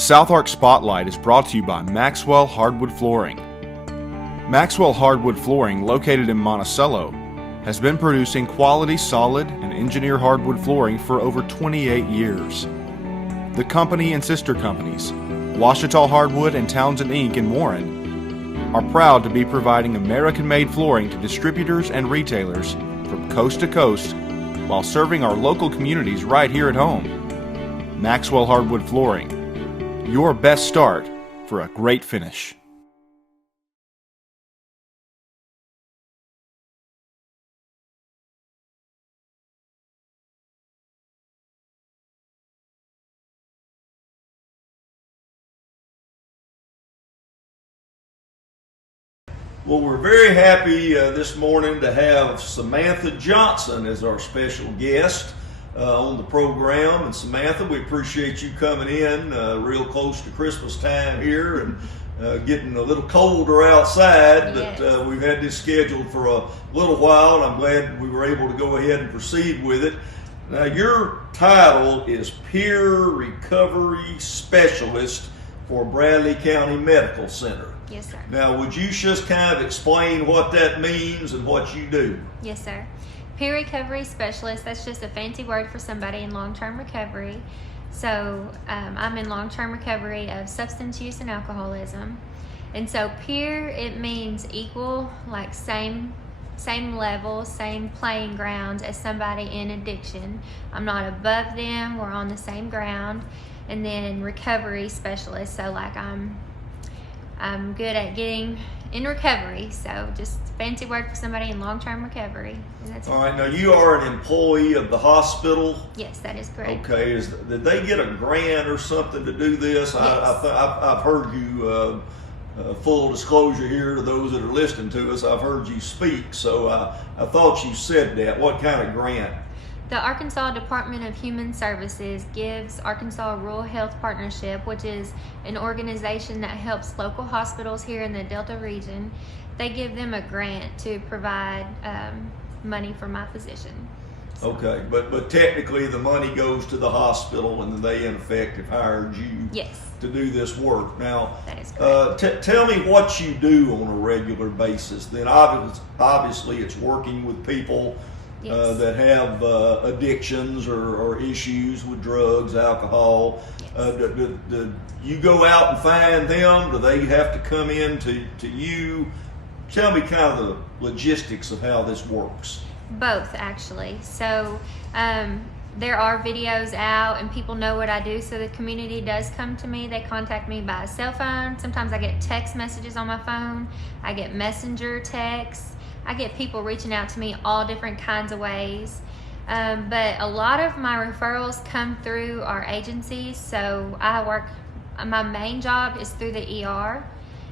Southark Spotlight is brought to you by Maxwell Hardwood Flooring. Maxwell Hardwood Flooring, located in Monticello, has been producing quality, solid, and engineered hardwood flooring for over 28 years. The company and sister companies, Ouachita Hardwood and Townsend Inc. in Warren, are proud to be providing American-made flooring to distributors and retailers from coast to coast while serving our local communities right here at home. Maxwell Hardwood Flooring, your best start for a great finish. Well, we're very happy this morning to have Samantha Johnson as our special guest on the program. And Samantha, we appreciate you coming in real close to Christmas time here and getting a little colder outside, Yes. but we've had this scheduled for a little while, and I'm glad we were able to go ahead and proceed with it. Now, your title is Peer Recovery Specialist for Bradley County Medical Center. Yes, sir. Now, would you just kind of explain what that means and what you do? Yes, sir. Peer recovery specialist, that's just a fancy word for somebody in long-term recovery. So I'm in long-term recovery of substance use and alcoholism. And so peer, it means equal, like same level, same playing ground as somebody in addiction. I'm not above them, we're on the same ground. And then recovery specialist, so like I'm good at getting in recovery, so just fancy word for somebody in long-term recovery. And that's All right, now you are an employee of the hospital. Yes, that is correct. Okay, did they get a grant or something to do this? Yes. I've heard you, full disclosure here to those that are listening to us, I've heard you speak, so I thought you said that. What kind of grant? The Arkansas Department of Human Services gives Arkansas Rural Health Partnership, which is an organization that helps local hospitals here in the Delta region. They give them a grant to provide money for my position. So, Okay, but technically the money goes to the hospital, and they in effect have hired you yes, to do this work. Now, that is correct. tell me what you do on a regular basis. Then obviously it's working with people Yes. that have addictions or issues with drugs, alcohol. Yes. Do you go out and find them? Do they have to come in to you? Tell me kind of the logistics of how this works. Both, actually. So there are videos out and people know what I do, so the community does come to me. They contact me by cell phone. Sometimes I get text messages on my phone. I get messenger texts. I get people reaching out to me all different kinds of ways. But a lot of my referrals come through our agencies. So my main job is through the ER.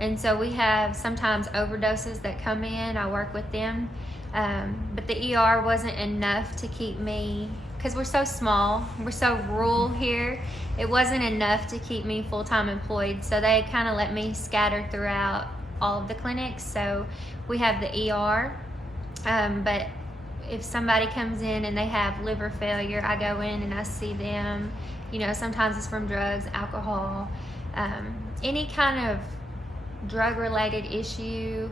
And so we have sometimes overdoses that come in. I work with them. But the ER wasn't enough to keep me, because we're so small, we're so rural here, it wasn't enough to keep me full-time employed. So they kind of let me scatter throughout all of the clinics. So we have the ER, but if somebody comes in and they have liver failure, I go in and I see them. You know, sometimes it's from drugs, alcohol, any kind of drug-related issue,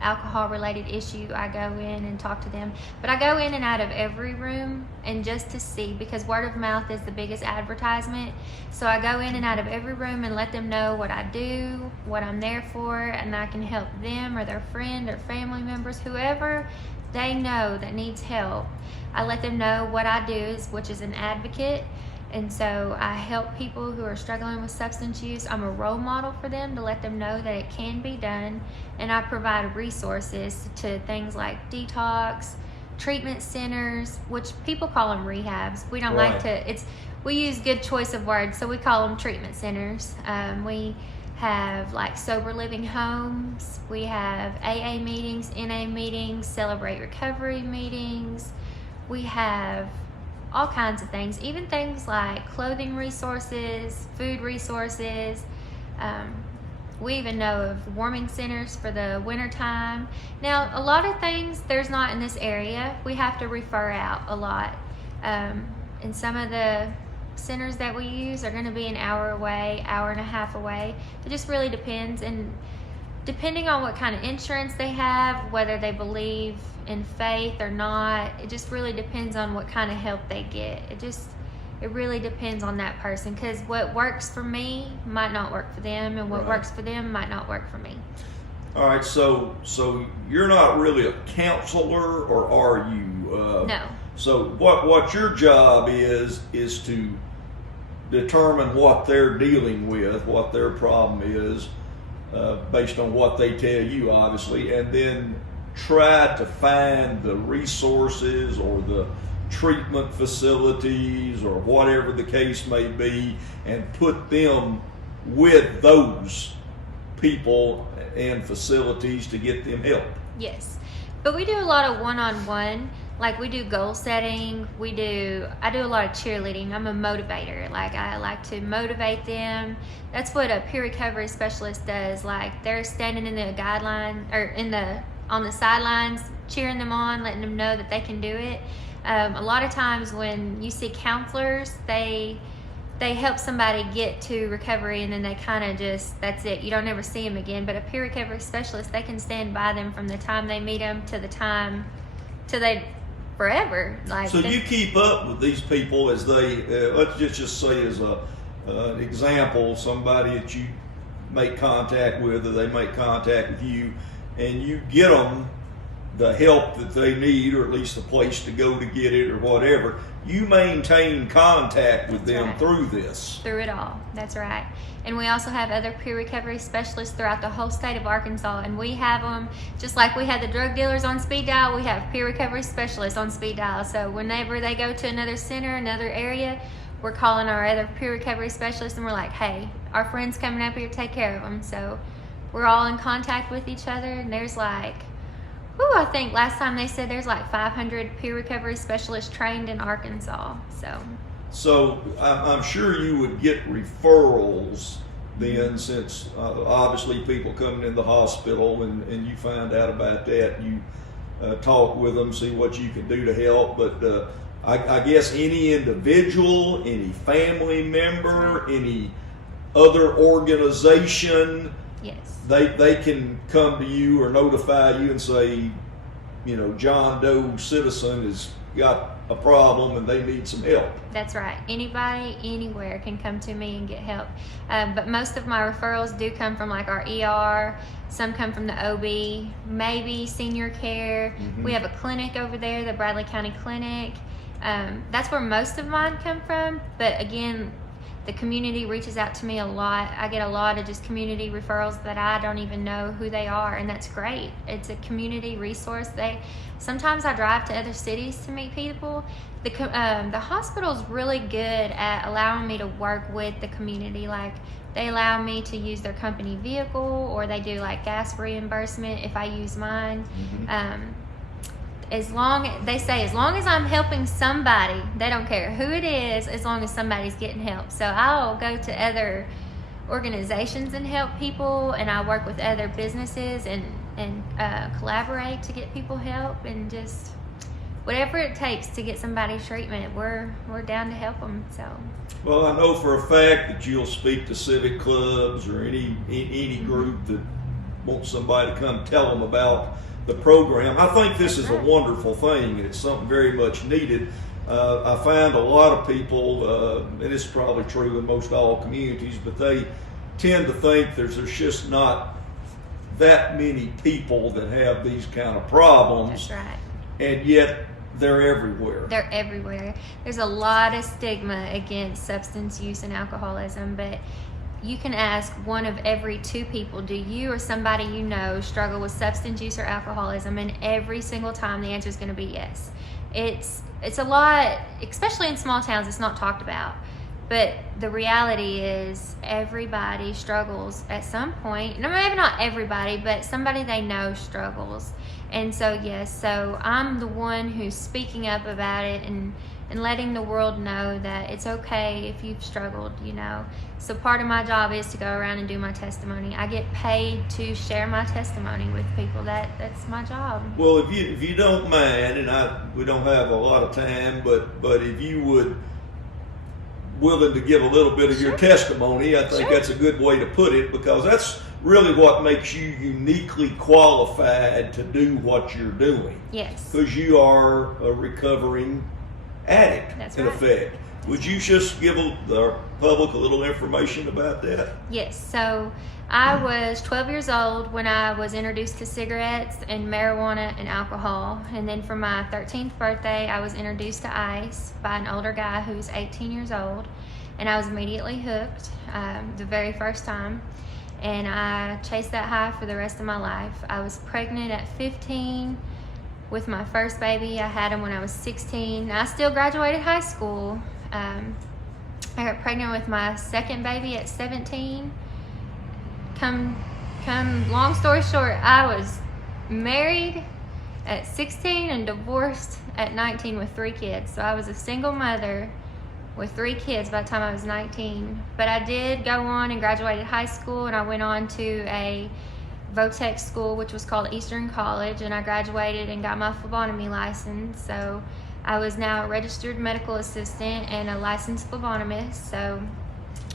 alcohol-related issue, I go in and talk to them. But I go in and out of every room, and just to see, because word of mouth is the biggest advertisement. So I go in and out of every room and let them know what I do, what I'm there for, and I can help them or their friend or family members, whoever they know that needs help. I let them know what I do, which is an advocate. And so I help people who are struggling with substance use. I'm a role model for them to let them know that it can be done. And I provide resources to things like detox, treatment centers, which people call them rehabs. We don't like to, we use good choice of words, so we call them treatment centers. We have like sober living homes. We have AA meetings, NA meetings, celebrate recovery meetings. We have all kinds of things, even things like clothing resources, food resources. We even know of warming centers for the winter time. Now, a lot of things there's not in this area. We have to refer out a lot. And some of the centers that we use are going to be an hour away, hour and a half away. It just really depends, and depending on what kind of insurance they have, whether they believe in faith or not, it just really depends on what kind of help they get. It really depends on that person, because what works for me might not work for them, and what Right. works for them might not work for me. All right, so you're not really a counselor, or are you? No. So what your job is to determine what they're dealing with, what their problem is, based on what they tell you, obviously, and then try to find the resources or the treatment facilities or whatever the case may be, and put them with those people and facilities to get them help. Yes, but we do a lot of one-on-one. Like, we do goal setting. I do a lot of cheerleading. I'm a motivator. Like, I like to motivate them. That's what a peer recovery specialist does. Like, they're standing in the guideline, or on the sidelines, cheering them on, letting them know that they can do it. A lot of times when you see counselors, they help somebody get to recovery, and then they kind of just, that's it. You don't ever see them again. But a peer recovery specialist, they can stand by them from the time they meet them to the time till they forever. Like, so you keep up with these people as they, let's just say as an example, somebody that you make contact with, or they make contact with you, and you get them the help that they need, or at least a place to go to get it, or whatever. You maintain contact with them right. through this. Through it all. That's right. And we also have other peer recovery specialists throughout the whole state of Arkansas, and we have them, just like we had the drug dealers on speed dial, we have peer recovery specialists on speed dial. So whenever they go to another center, another area, we're calling our other peer recovery specialists, and we're like, hey, our friend's coming up here to take care of them. So we're all in contact with each other, and there's like, I think last time they said there's like 500 peer recovery specialists trained in Arkansas. So I'm sure you would get referrals then, since obviously people coming in the hospital, and you find out about that, you talk with them, see what you can do to help. But I guess any individual, any family member, any other organization, yes, they can come to you or notify you and say, John Doe citizen has got a problem and they need some help. that's right. Anybody, anywhere can come to me and get help. But most of my referrals do come from like our ER. Some come from the OB, maybe senior care. Mm-hmm. We have a clinic over there, the Bradley County Clinic. That's where most of mine come from. But again, the community reaches out to me a lot. I get a lot of just community referrals that I don't even know who they are, and that's great. It's a community resource. Sometimes I drive to other cities to meet people. The hospital's really good at allowing me to work with the community. Like, they allow me to use their company vehicle, or they do like gas reimbursement if I use mine. Mm-hmm. As long as I'm helping somebody, they don't care who it is, as long as somebody's getting help. So I'll go to other organizations and help people, and I work with other businesses and collaborate to get people help, and just whatever it takes to get somebody treatment, we're down to help them. So. Well, I know for a fact that you'll speak to civic clubs or any group that wants somebody to come tell them about the program. I think this is a wonderful thing, and it's something very much needed. I find a lot of people, and it's probably true in most all communities, but they tend to think there's just not that many people that have these kind of problems. That's right. And yet they're everywhere. They're everywhere. There's a lot of stigma against substance use and alcoholism, but you can ask one of every two people, do you or somebody you know struggle with substance use or alcoholism? And every single time the answer is going to be yes. It's a lot, especially in small towns, it's not talked about. But the reality is everybody struggles at some point. No, maybe not everybody, but somebody they know struggles. And so, yes, so I'm the one who's speaking up about it and letting the world know that it's okay if you've struggled, So part of my job is to go around and do my testimony. I get paid to share my testimony with people. That's my job. Well, if you don't mind, and we don't have a lot of time, but if you would willing to give a little bit of your testimony. I think that's a good way to put it, because that's really what makes you uniquely qualified to do what you're doing. Yes. Because you are a recovering addict, That's in right. effect. Would you just give the public a little information about that? Yes. So I was 12 years old when I was introduced to cigarettes and marijuana and alcohol. And then for my 13th birthday, I was introduced to ice by an older guy who was 18 years old. And I was immediately hooked the very first time. And I chased that high for the rest of my life. I was pregnant at 15 with my first baby. I had him when I was 16. I still graduated high school. I got pregnant with my second baby at 17. Long story short, I was married at 16 and divorced at 19 with 3 kids. So I was a single mother with 3 kids by the time I was 19. But I did go on and graduated high school, and I went on to a Votech school, which was called Eastern College, and I graduated and got my phlebotomy license. So I was now a registered medical assistant and a licensed phlebotomist. So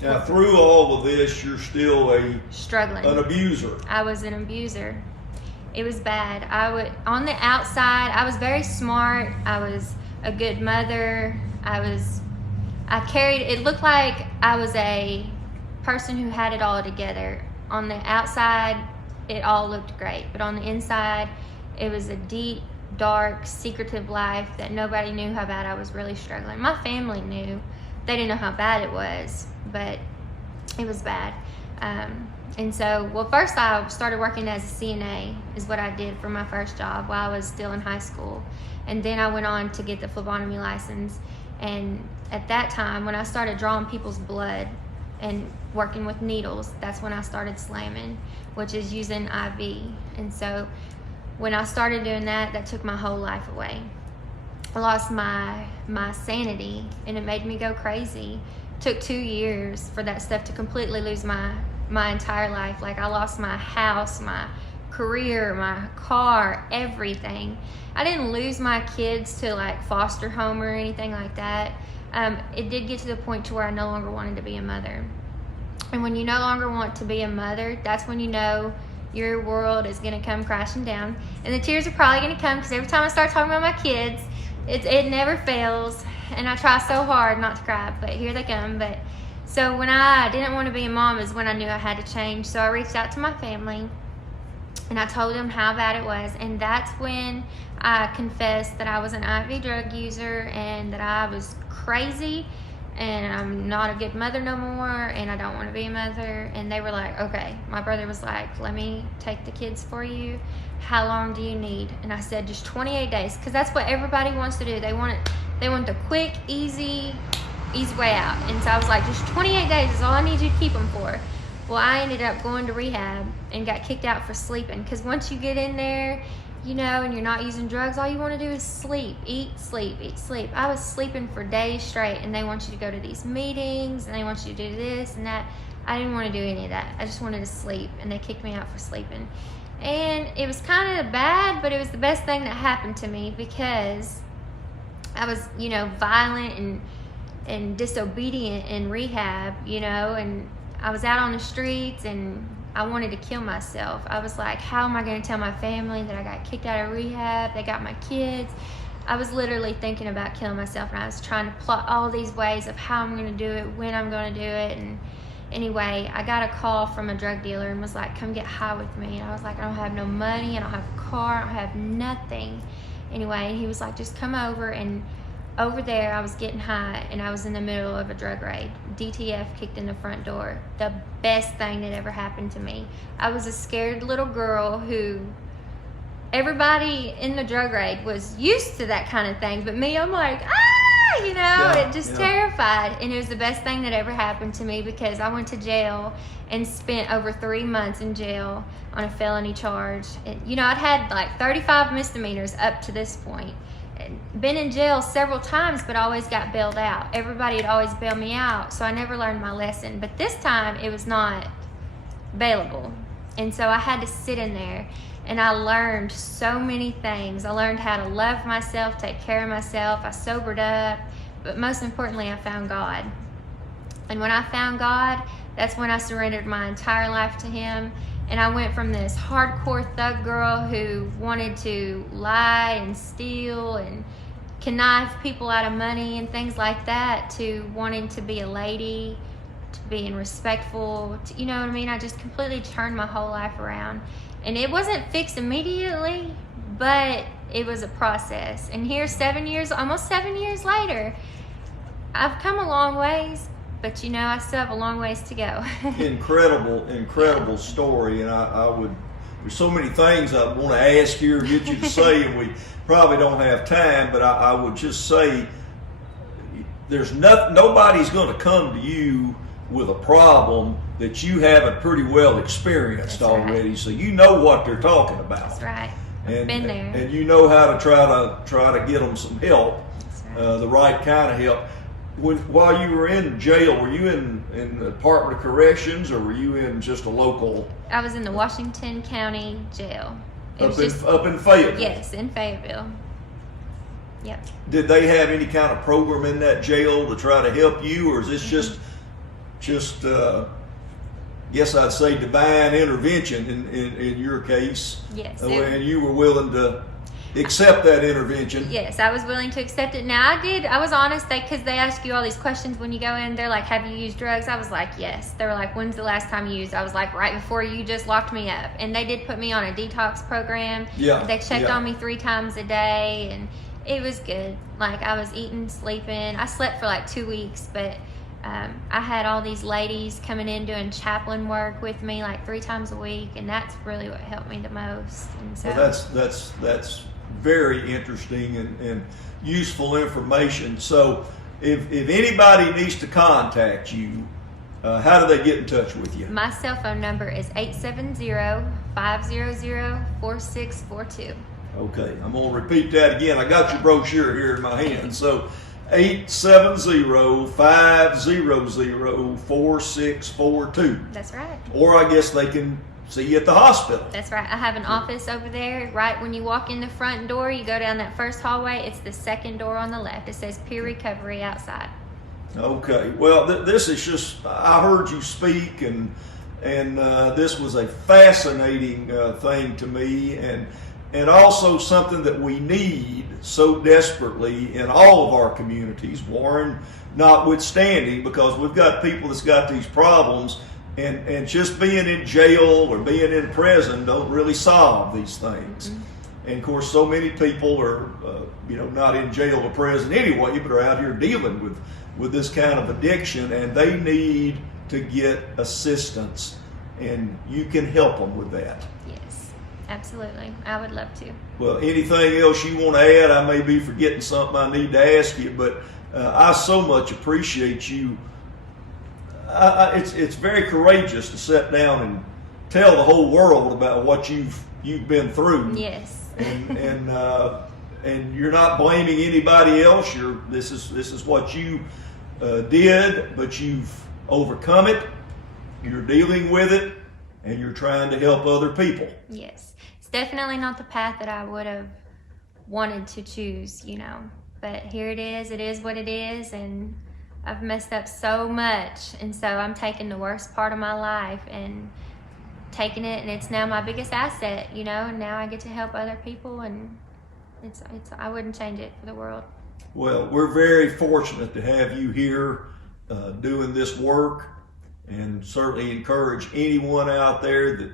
now, through all of this, you're still struggling. An abuser. I was an abuser. It was bad. On the outside, I was very smart. I was a good mother. It looked like I was a person who had it all together. On the outside, it all looked great, but on the inside, it was a deep, dark, secretive life that nobody knew how bad I was really struggling. My family knew. They didn't know how bad it was, but it was bad. And so, first I started working as a CNA is what I did for my first job while I was still in high school. And then I went on to get the phlebotomy license. And at that time, when I started drawing people's blood and working with needles, that's when I started slamming, which is using IV. And so when I started doing that, that took my whole life away. I lost my sanity, and it made me go crazy. It took 2 years for that stuff to completely lose my entire life. Like, I lost my house, my career, my car, everything. I didn't lose my kids to like foster home or anything like that. It did get to the point to where I no longer wanted to be a mother. And when you no longer want to be a mother, that's when you know your world is going to come crashing down. And the tears are probably going to come, because every time I start talking about my kids, it never fails. And I try so hard not to cry, but here they come. But so when I didn't want to be a mom is when I knew I had to change. So I reached out to my family, and I told them how bad it was. And that's when I confessed that I was an IV drug user and that I was crazy and I'm not a good mother no more and I don't want to be a mother. And they were like, okay. My brother was like, let me take the kids for you. How long do you need? And I said, just 28 days, because that's what everybody wants to do. They want the quick, easy way out. And so I was like, just 28 days is all I need you to keep them for. Well, I ended up going to rehab and got kicked out for sleeping, because once you get in there, and you're not using drugs, all you want to do is sleep, eat, sleep, eat, sleep. I was sleeping for days straight, and they want you to go to these meetings, and they want you to do this and that. I didn't want to do any of that. I just wanted to sleep, and they kicked me out for sleeping. And it was kind of bad, but it was the best thing that happened to me, because I was, violent and disobedient in rehab, and I was out on the streets, and I wanted to kill myself. I was like, how am I going to tell my family that I got kicked out of rehab? They got my kids. I was literally thinking about killing myself, and I was trying to plot all these ways of how I'm going to do it, when I'm going to do it. And anyway, I got a call from a drug dealer and was like, come get high with me. And I was like, I don't have no money, I don't have a car, I don't have nothing. Anyway, he was like, just come over. And over there, I was getting high, and I was in the middle of a drug raid. DTF kicked in the front door. The best thing that ever happened to me. I was a scared little girl who, everybody in the drug raid was used to that kind of thing, but me, I'm like, it just terrified. And it was the best thing that ever happened to me, because I went to jail and spent over 3 months in jail on a felony charge. And, I'd had like 35 misdemeanors up to this point. Been in jail several times, but always got bailed out. Everybody had always bailed me out, so I never learned my lesson. But this time, it was not bailable. And so I had to sit in there, and I learned so many things. I learned how to love myself, take care of myself. I sobered up, but most importantly, I found God. And when I found God, that's when I surrendered my entire life to Him. And I went from this hardcore thug girl who wanted to lie and steal and connive people out of money and things like that, to wanting to be a lady, to being respectful, you know what I mean? I just completely turned my whole life around. And it wasn't fixed immediately, but it was a process. And here almost 7 years later, I've come a long ways, but you know, I still have a long ways to go. Incredible story. And there's so many things I want to ask you or get you to say, and we probably don't have time, but I would just say nobody's going to come to you with a problem that you haven't pretty well experienced already. So you know what they're talking about. That's right. And, been there. And you know how to try to get them some help, the right kind of help. While you were in jail, were you in the Department of Corrections, or were you in just a local? I was in the Washington County Jail. Up in Fayetteville? Yes, in Fayetteville. Yep. Did they have any kind of program in that jail to try to help you, or is this just guess I'd say divine intervention in your case? Yes. And you were willing to accept that intervention. Yes, I was willing to accept it. Now I was honest, because they ask you all these questions when you go in. They're like, have you used drugs? I was like, yes. They were like, when's the last time you used? I was like, right before you just locked me up. And they did put me on a detox program. Yeah. They checked on me 3 times a day, and it was good. Like, I was eating, sleeping. I slept for like 2 weeks, but I had all these ladies coming in doing chaplain work with me like 3 times a week, and that's really what helped me the most. And so that's very interesting and useful information. So if anybody needs to contact you, how do they get in touch with you? My cell phone number is 870-500-4642. Okay, I'm going to repeat that again. I got your brochure here in my hand. So 870-500-4642. That's right. Or I guess they can see you at the hospital. That's right. I have an office over there. Right when you walk in the front door, you go down that first hallway. It's the second door on the left. It says Peer Recovery outside. Okay. Well, this is just, I heard you speak, and this was a fascinating thing to me, and also something that we need so desperately in all of our communities, Warren notwithstanding, because we've got people that's got these problems, and just being in jail or being in prison don't really solve these things. Mm-hmm. And of course, so many people are not in jail or prison anyway, but are out here dealing with this kind of addiction, and they need to get assistance, and you can help them with that. Yes, absolutely. I would love to. Well, anything else you want to add? I may be forgetting something I need to ask you, but I so much appreciate you. It's very courageous to sit down and tell the whole world about what you've been through. Yes. And you're not blaming anybody else. This is what you did, but you've overcome it. You're dealing with it, and you're trying to help other people. Yes. It's definitely not the path that I would have wanted to choose, but here it is what it is, and I've messed up so much, and so I'm taking the worst part of my life and taking it, and it's now my biggest asset, and now I get to help other people, and it's I wouldn't change it for the world. Well, we're very fortunate to have you here doing this work, and certainly encourage anyone out there that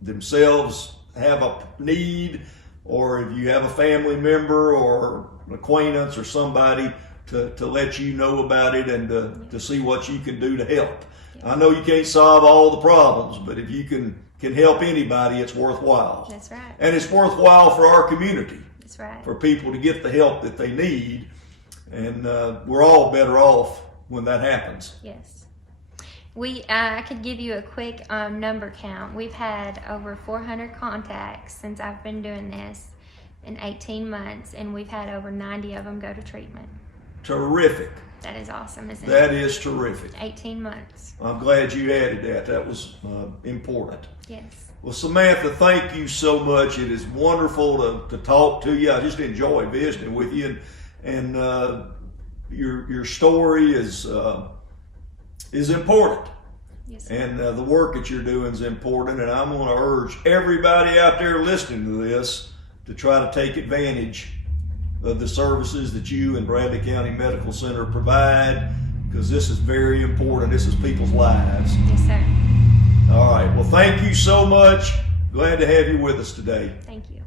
themselves have a need, or if you have a family member or an acquaintance or somebody, to let you know about it, and to see what you can do to help. I know you can't solve all the problems, but if you can help anybody, it's worthwhile. That's right. And it's worthwhile for our community. That's right. For people to get the help that they need, and we're all better off when that happens. Yes. I could give you a quick number count. We've had over 400 contacts since I've been doing this in 18 months, and we've had over 90 of them go to treatment. Terrific. That is awesome, isn't it? That is terrific. 18 months. I'm glad you added that. That was important. Yes. Well, Samantha, thank you so much. It is wonderful to talk to you. I just enjoy visiting with you, and your story is is important. Yes, sir. And the work that you're doing is important, and I'm going to urge everybody out there listening to this to try to take advantage of the services that you and Bradley County Medical Center provide, because this is very important. This is people's lives. Yes, sir. All right. Well, thank you so much. Glad to have you with us today. Thank you.